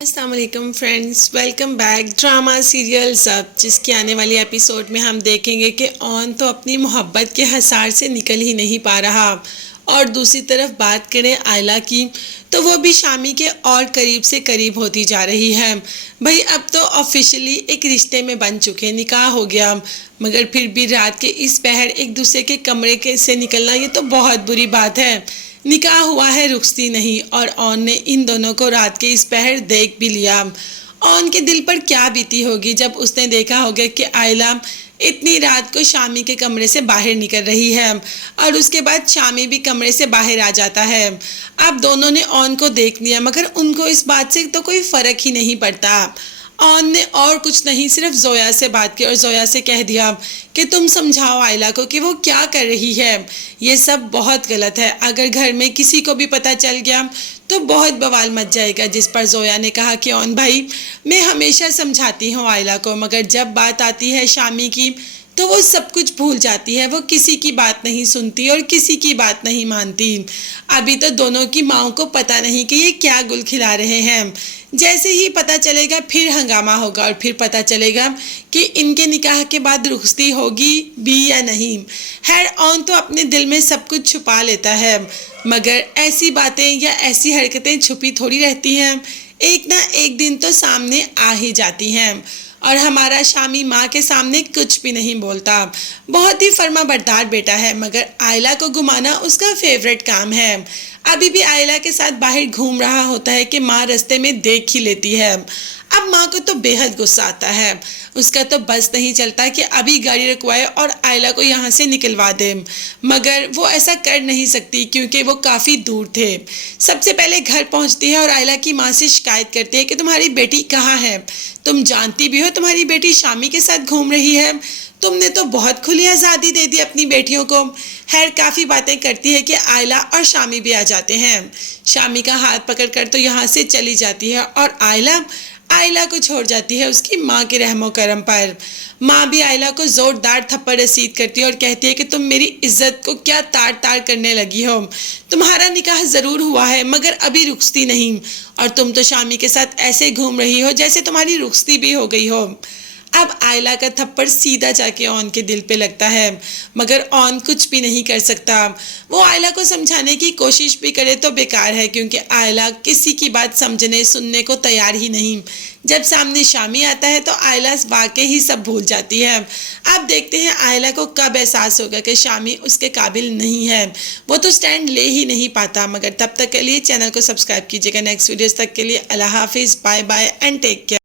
السلام علیکم friends, welcome back drama serial سب، جس کی آنے والی ایپیسوڈ میں ہم دیکھیں گے کہ اون تو اپنی محبت کے حصار سے نکل ہی نہیں پا رہا، اور دوسری طرف بات کریں آئلہ کی تو وہ بھی شامی کے اور قریب سے قریب ہوتی جا رہی ہے۔ بھئی اب تو آفیشلی ایک رشتے میں بن چکے، نکاح ہو گیا، مگر پھر بھی رات کے اس پہر ایک دوسرے کے کمرے سے نکلنا یہ تو بہت بری بات ہے۔ نکاح ہوا ہے، رخصتی نہیں، اور اون نے ان دونوں کو رات کے اس پہر دیکھ بھی لیا۔ اون کے دل پر کیا بیتی ہوگی جب اس نے دیکھا ہوگا کہ آئلہ اتنی رات کو شامی کے کمرے سے باہر نکل رہی ہے، اور اس کے بعد شامی بھی کمرے سے باہر آ جاتا ہے۔ اب دونوں نے اون کو دیکھ لیا، مگر ان کو اس بات سے تو کوئی فرق ہی نہیں پڑتا۔ اون نے اور کچھ نہیں، صرف زویا سے بات کی اور زویا سے کہہ دیا کہ تم سمجھاؤ آئلہ کو کہ وہ کیا کر رہی ہے، یہ سب بہت غلط ہے، اگر گھر میں کسی کو بھی پتہ چل گیا تو بہت بوال مچ جائے گا۔ جس پر زویا نے کہا کہ اون بھائی، میں ہمیشہ سمجھاتی ہوں آئلہ کو، مگر جب بات آتی ہے شامی کی تو وہ سب کچھ بھول جاتی ہے، وہ کسی کی بات نہیں سنتی اور کسی کی بات نہیں مانتی۔ ابھی تو دونوں کی ماؤں کو پتہ نہیں کہ یہ کیا گل کھلا رہے ہیں، جیسے ہی پتہ چلے گا پھر ہنگامہ ہوگا، اور پھر پتہ چلے گا کہ ان کے نکاح کے بعد رخصتی ہوگی بھی یا نہیں۔ خیر اون تو اپنے دل میں سب کچھ چھپا لیتا ہے، مگر ایسی باتیں یا ایسی حرکتیں چھپی تھوڑی رہتی ہیں، ایک نہ ایک دن تو سامنے آ ہی جاتی ہیں۔ اور ہمارا شامی ماں کے سامنے کچھ بھی نہیں بولتا، بہت ہی فرما بردار بیٹا ہے، مگر آئلہ کو گھمانا اس کا فیورٹ کام ہے۔ ابھی بھی آئلہ کے ساتھ باہر گھوم رہا ہوتا ہے کہ ماں رستے میں دیکھ ہی لیتی ہے۔ اب ماں کو تو بے حد غصہ آتا ہے، اس کا تو بس نہیں چلتا کہ ابھی گاڑی رکوائے اور آئلہ کو یہاں سے نکلوا دے، مگر وہ ایسا کر نہیں سکتی کیونکہ وہ کافی دور تھے۔ سب سے پہلے گھر پہنچتی ہے اور آئلہ کی ماں سے شکایت کرتی ہے کہ تمہاری بیٹی کہاں ہے؟ تم جانتی بھی ہو تمہاری بیٹی شامی کے ساتھ گھوم رہی ہے، تم نے تو بہت کھلی آزادی دے دی اپنی بیٹیوں کو۔ خیر کافی باتیں کرتی ہے کہ آئلہ اور شامی بھی آ جاتے ہیں، شامی کا ہاتھ پکڑ کر تو یہاں سے چلی جاتی ہے، اور آئلہ کو چھوڑ جاتی ہے اس کی ماں کے رحم و کرم پر۔ ماں بھی آئلہ کو زوردار تھپڑ رسید کرتی ہے اور کہتی ہے کہ تم میری عزت کو کیا تار تار کرنے لگی ہو، تمہارا نکاح ضرور ہوا ہے مگر ابھی رخصتی نہیں، اور تم تو شامی کے ساتھ ایسے گھوم رہی ہو جیسے تمہاری رخصتی بھی ہو گئی ہو۔ اب آئلہ کا تھپڑ سیدھا جا کے اون کے دل پہ لگتا ہے، مگر اون کچھ بھی نہیں کر سکتا۔ وہ آئلہ کو سمجھانے کی کوشش بھی کرے تو بیکار ہے، کیونکہ آئلہ کسی کی بات سمجھنے سننے کو تیار ہی نہیں۔ جب سامنے شامی آتا ہے تو آئلہ واقعی ہی سب بھول جاتی ہے۔ اب دیکھتے ہیں آئلہ کو کب احساس ہوگا کہ شامی اس کے قابل نہیں ہے، وہ تو سٹینڈ لے ہی نہیں پاتا۔ مگر تب تک کے لیے چینل کو سبسکرائب کیجیے گا۔ نیکسٹ ویڈیوز تک کے لیے اللہ حافظ، bye bye and take care.